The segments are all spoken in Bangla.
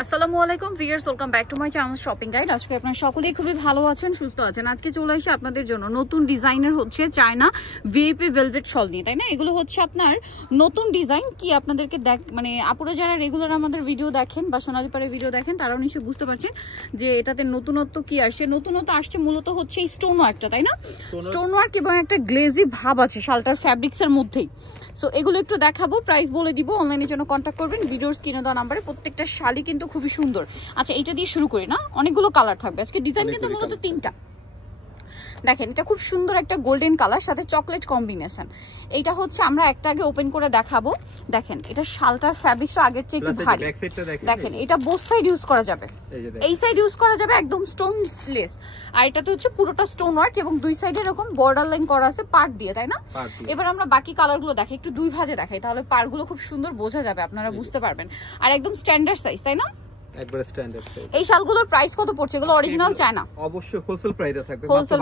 আসসালামু আলাইকুম viewers, welcome back to my channel shopping guide. আজকে আপনারা সকলেই খুবই ভালো আছেন, সুস্থ আছেন। আজকে চলে আসি আপনাদের জন্য নতুন ডিজাইনের হচ্ছে চায়না ভিআইপি ভেলভেট শল নিয়ে, তাই না? এগুলো হচ্ছে আপনার নতুন ডিজাইন। কি আপনাদেরকে মানে আপুরা যারা রেগুলার আমাদের ভিডিও দেখেন বা সোনালী পাড়ের ভিডিও দেখেন তারাও নিশ্চয়ই বুঝতে পারছেন যে এটাতে নতুনত্ব কি আসছে। নতুনত্ব আসছে মূলত হচ্ছে এই স্টোন ওয়ার্কটা, তাই না? স্টোন ওয়ার্ক এবং একটা গ্লেজি ভাব আছে শালটার ফ্যাব্রিক্সের মধ্যেই। সো এগুলো একটু দেখাবো, প্রাইস বলে দিব। অনলাইনের জন্য কন্ট্যাক্ট করবেন ভিডিওর স্ক্রিনে দেওয়া নাম্বারে। প্রত্যেকটা শাড়ি কিন্তু খুবই সুন্দর। আচ্ছা, এইটা দিয়ে শুরু করি না, অনেকগুলো কালার থাকবে আজকে। ডিজাইন কিন্তু মূলত তিনটা। দেখেন, এটা খুব সুন্দর একটা গোল্ডেন কালার সাথে চকলেট কম্বিনেশন। এইটা হচ্ছে আমরা একটা আগে ওপেন করে দেখাবো। দেখেন, এটা শালটার ফ্যাব্রিক্সটা আগের চেয়ে একটু ভারী। দেখেন, এটা বোথ সাইড ইউজ করা যাবে, এই সাইড ইউজ করা যাবে একদম স্টোন লেস, আর এটাতে হচ্ছে পুরোটা স্টোন ওয়ার্ক এবং দুই সাইডে এরকম বর্ডার লাইন করা আছে পার্ট দিয়ে, তাই না? এবার আমরা বাকি কালারগুলো দেখাই, একটু দুই ভাজে দেখাই, তাহলে পার্টগুলো খুব সুন্দর বোঝা যাবে, আপনারা বুঝতে পারবেন। আর একদম স্ট্যান্ডার্ড সাইজ, তাই না? একবার স্ট্যান্ডার্ড সাইজ। এই শালগুলোর প্রাইস কত পড়ছে? এগুলো অরিজিনাল চায়না, অবশ্যই হোলসেল প্রাইসে থাকবে মাত্র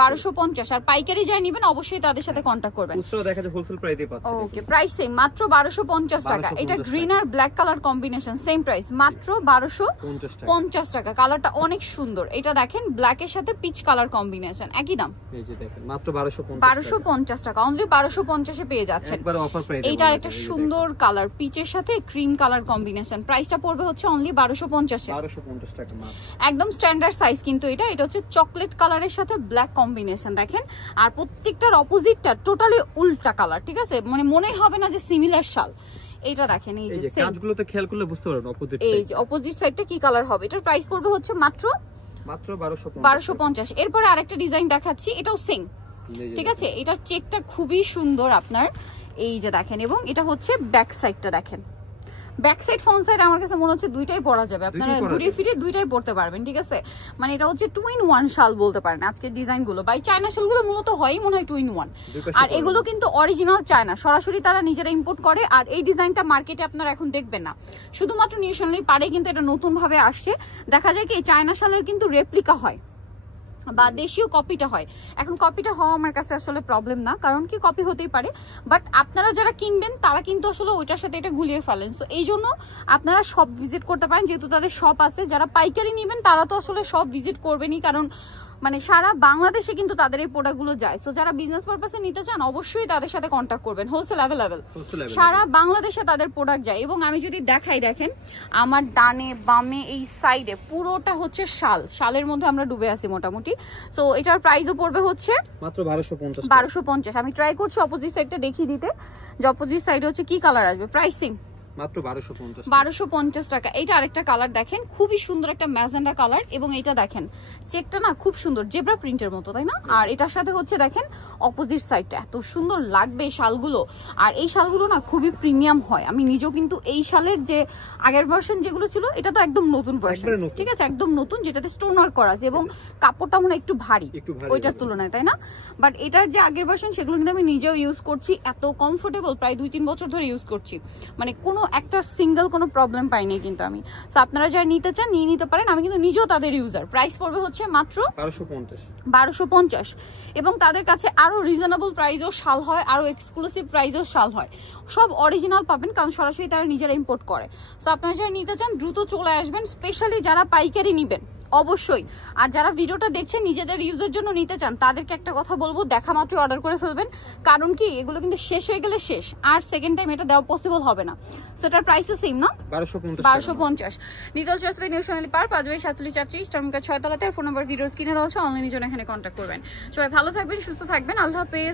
1250। আর পাইকারি যারা নেবেন অবশ্যই তাদের সাথে কন্টাক্ট করবেন। খুচরা দেখা যায় হোলসেল প্রাইসে পাচ্ছেন। ওকে, প্রাইস সেম, মাত্র 1250 টাকা। এটা গ্রিন আর black colour combination, same price, মাত্র 1250 টাকা। কালারটা অনেক সুন্দর। এটা দেখেন, ব্ল্যাকের সাথে পিচ কালার কম্বিনেশন, একই দাম। এই যে দেখেন, মাত্র 1250 টাকা, অনলি 1250 এ পেয়ে যাচ্ছেন। একবার অফার প্রাইসে। এটা একটা সুন্দর কালার, পিচের সাথে ক্রিম কালার কম্বিনেশন। প্রাইসটা পড়বে হচ্ছে অনলি 1250 এ। 1250 টাকা মাত্র। একদম স্ট্যান্ডার্ড সাইজ কিন্তু এটা হচ্ছে চকলেট কালারের সাথে ব্ল্যাক কম্বিনেশন। দেখেন, আর প্রত্যেকটার অপোজিটটা টোটালি উল্টা কালার, ঠিক আছে? মানে মনেই হবে না যে সিমিলার শাল। এইটা দেখেন, এই যে কাজগুলোতে খেয়াল করলে বুঝতে পারবেন অপোজিট সাইড। এই যে অপোজিট সাইডটা কি কালার হবে। এটার প্রাইস পড়বে হচ্ছে মাত্র 1250। এরপরে আরেকটা ডিজাইন দেখাচ্ছি, এটাও সেম, ঠিক আছে? এটার চেকটা খুবই সুন্দর আপনার, এই যে দেখেন। এবং এটা হচ্ছে ব্যাক সাইডটা দেখেন, ব্যাক সাইড ফ্রন্ট সাইড আমার কাছে মনে হচ্ছে দুইটাই পরা যাবে, আপনারা ঘুরে ফিরে দুইটাই পড়তে পারবেন, ঠিক আছে? মানে এটা হচ্ছে 2-in-1 শাল বলতে পারেন। আজকে ডিজাইনগুলো বাই চায়না শালগুলো মূলত হয়ই মনে হয় 2-in-1, আর এগুলো কিন্তু অরিজিনাল চায়না, সরাসরি তারা নিজেরা ইম্পোর্ট করে। আর এই ডিজাইনটা মার্কেটে আপনারা এখন দেখবেন না, শুধুমাত্র নিউ সোনালী পাড়ে কিন্তু এটা নতুন ভাবে আসছে। দেখা যায় কি চায়না শালের কিন্তু রেপ্লিকা হয় বা দেশীয় কপিটা হয়। এখন কপিটা হওয়া আমার কাছে আসলে প্রবলেম না, কারণ কি কপি হতেই পারে, বাট আপনারা যারা কিনবেন তারা কিন্তু আসলে ওইটার সাথে এটা গুলিয়ে ফেলেন। সো এই জন্য আপনারা সব ভিজিট করতে পারেন, যেহেতু তাদের শপ আছে। যারা পাইকারি নেবেন তারা তো আসলে সব ভিজিট করবেনই, কারণ মানে সারা বাংলাদেশে কিন্তু তাদের এই প্রোডাক্টগুলো যায়। সো যারা বিজনেস পারপাসে নিতে চান অবশ্যই তাদের সাথে কন্ট্যাক্ট করবেন। হোলসেল অ্যাভেলেবেল, সারা বাংলাদেশে তাদের প্রোডাক্ট যায়। এবং আমি যদি দেখাই, দেখেন আমার ডানে বামে এই সাইডে পুরোটা হচ্ছে শাল, শালের মধ্যে আমরা ডুবে আছি মোটামুটি। সো এটার প্রাইসও পড়বে হচ্ছে মাত্র 1250। 1250। আমি ট্রাই করছি অপোজিট সাইডটা দেখিয়ে দিতে, যে অপোজিট সাইডে হচ্ছে কি কালার আসবে। প্রাইসিং মাত্র 1250 টাকা। এইটা আরেকটা কালার দেখেন, খুবই সুন্দর একটা ম্যাজেন্ডা কালার। এবং এইটা দেখেন, চেকটা না খুব সুন্দর, জেব্রা প্রিন্টের মতো, তাই না? আর এটার সাথে হচ্ছে দেখেন অপোজিট সাইডটা এত সুন্দর লাগবে শালগুলো। আর এই শালগুলো না খুবই প্রিমিয়াম হয়। আমি নিজেও কিন্তু এই শালের যে আগের ভার্সন যেগুলো ছিল, এটা তো একদম নতুন ভার্সন, ঠিক আছে? একদম নতুন, যেটাতে স্টোন ওয়ার্ক করা আছে এবং কাপড়টা মনে একটু ভারী ওইটার তুলনায়, তাই না? বাট এটার যে আগের ভার্সন সেগুলো কিন্তু আমি নিজেও ইউজ করছি, এত কমফোর্টেবল, প্রায় 2-3 বছর ধরে ইউজ করছি, মানে কোনো একটা সিঙ্গেল কোনো প্রবলেম পাইনি কিন্তু আমি। সো আপনারা যারা নিতে চান নিয়ে নিতে পারেন, আমি কিন্তু নিজেও তাদের ইউজার। প্রাইস পড়বে হচ্ছে মাত্র 1250। এবং তাদের কাছে আরো রিজনেবল প্রাইসও শাল হয়, আরো এক্সক্লুসিভ প্রাইসও শাল হয়। সব অরিজিনাল পাবেন, কারণ সরাসরি তারা নিজেরা ইম্পোর্ট করে। সো আপনারা যারা নিতে চান দ্রুত চলে আসবেন, স্পেশালি যারা পাইকারি নেবেন অবশ্যই। আর যারা ভিডিওটা দেখছেন নিজেদের ইউজের জন্য নিতে চান, তাদেরকে একটা কথা বলবো, দেখা মাত্রই অর্ডার করে ফেলবেন, কারণ কি এগুলো কিন্তু শেষ হয়ে গেলে শেষ, আর সেকেন্ড টাইম এটা দেওয়া পসিবল হবে না। সেটার প্রাইসও সেম না, 1250। নিতল চয়েস নিউ সোনালী পার্ক, 5/47 টার্মিনাল 6 তলাতে। ফোন নাম্বার ভিডিওস কিনে দেওয়া হচ্ছে, অনলাইনের জন্য এখানে কন্ট্যাক্ট করবেন। সবাই ভালো থাকবেন, সুস্থ থাকবেন, আল্লাহ হাফেজ।